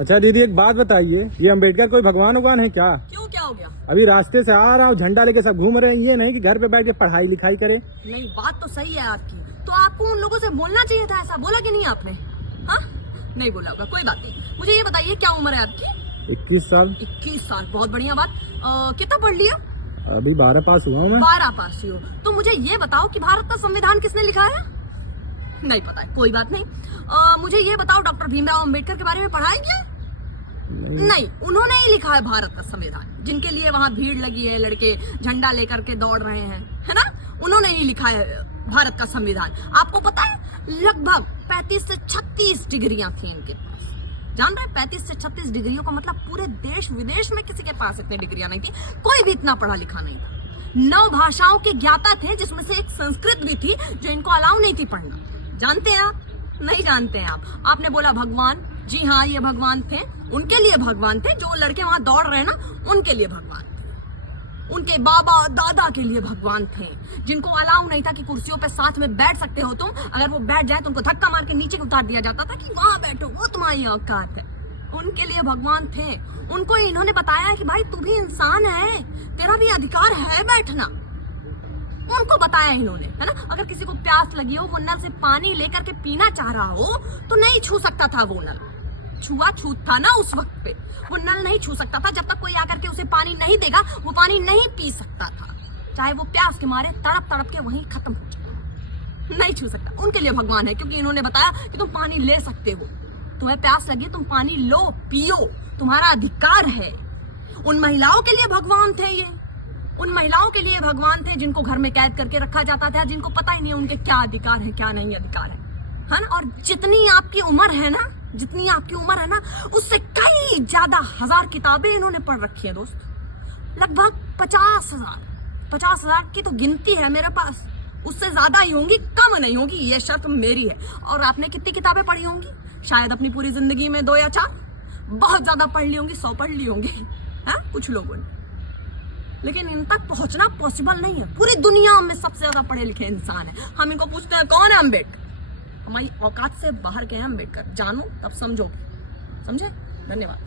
अच्छा दीदी एक बात बताइए, ये अम्बेडकर कोई भगवान उगवान है क्या? क्यों, क्या हो गया? अभी रास्ते से आ रहा हूँ, झंडा लेके सब घूम रहे हैं, ये नहीं कि घर पे बैठ के पढ़ाई लिखाई करे। नहीं, बात तो सही है आपकी, तो आपको उन लोगों से बोलना चाहिए था। ऐसा बोला कि नहीं आपने? हाँ, नहीं बोला होगा, कोई बात नहीं। मुझे ये बताइए क्या उम्र है आपकी? 21 साल। 21 साल, बहुत बढ़िया बात। कितना पढ़ लिया? अभी 12 पास हुआ हूँ मैं। 12 पास हो? तो मुझे ये बताओ कि भारत का संविधान किसने लिखा है? नहीं पता है, कोई बात नहीं। मुझे ये बताओ, डॉक्टर भीमराव अंबेडकर के बारे में पढ़ा है क्या? नहीं, उन्होंने ही लिखा है भारत का संविधान, जिनके लिए वहां भीड़ लगी है, लड़के झंडा लेकर के दौड़ रहे हैं, है ना? उन्होंने ही लिखा है भारत का संविधान। आपको पता है लगभग 35 से 36 डिग्रियां थी इनके पास। जान रहे हैं, 35 से 36 डिग्रियों का मतलब पूरे देश विदेश में किसी के पास इतनी डिग्रियां नहीं थी, कोई भी इतना पढ़ा लिखा नहीं था। 9 भाषाओं के ज्ञाता थे, जिसमें से एक संस्कृत भी थी जो इनको अलाउ नहीं थी पढ़ना। जानते हैं आप? नहीं जानते हैं आप? आपने बोला भगवान, जी हाँ, ये भगवान थे, उनके लिए भगवान थे। जो लड़के वहां दौड़ रहे हैं ना, उनके लिए भगवान थे। उनके बाबा दादा के लिए भगवान थे, जिनको अलाउ नहीं था कि कुर्सियों पे साथ में बैठ सकते हो तुम। अगर वो बैठ जाए तो उनको धक्का मार के नीचे उतार दिया जाता था कि वहां बैठो, वो तुम्हारी औकात है। उनके लिए भगवान थे। उनको इन्होंने बताया कि भाई तू भी इंसान है, तेरा भी अधिकार है बैठना। उनको बताया इन्होंने, है ना? अगर किसी को प्यास लगी हो, वो नल से पानी लेकर के पीना चाह रहा हो, तो नहीं छू सकता था वो नल। छूत था ना उस वक्त पे, वो नल नहीं छू सकता था। जब तक कोई आकर के उसे पानी नहीं देगा, वो पानी नहीं पी सकता था, चाहे वो प्यास के मारे तड़प तड़प के वहीं खत्म हो जाए। नहीं छू सकता। उनके लिए भगवान है, क्योंकि इन्होंने बताया कि तुम पानी ले सकते हो, तुम्हें प्यास लगी तुम पानी लो, पियो, तुम्हारा अधिकार है। उन महिलाओं के लिए भगवान थे ये। उन महिलाओं के लिए भगवान थे जिनको घर में कैद करके रखा जाता था, जिनको पता ही नहीं उनके क्या अधिकार है, क्या नहीं अधिकार है ना? और जितनी आपकी उम्र है ना, जितनी आपकी उम्र है ना, उससे कई ज्यादा हजार किताबें इन्होंने पढ़ रखी है दोस्त। लगभग 50,000 की तो गिनती है मेरे पास। उससे ज्यादा ही होंगी, कम नहीं होगी, ये शर्त मेरी है। और आपने कितनी किताबें पढ़ी होंगी? शायद अपनी पूरी जिंदगी में 2 या 4। बहुत ज्यादा पढ़ ली होंगी, 100 पढ़ ली होंगी, है कुछ लोगों ने। लेकिन इन तक पहुंचना पॉसिबल नहीं है। पूरी दुनिया में सबसे ज्यादा पढ़े लिखे इंसान है। हम इनको पूछते हैं कौन है अम्बेडकर? हमारी औकात से बाहर के हैं अम्बेडकर। जानो तब समझोगे। समझे? धन्यवाद।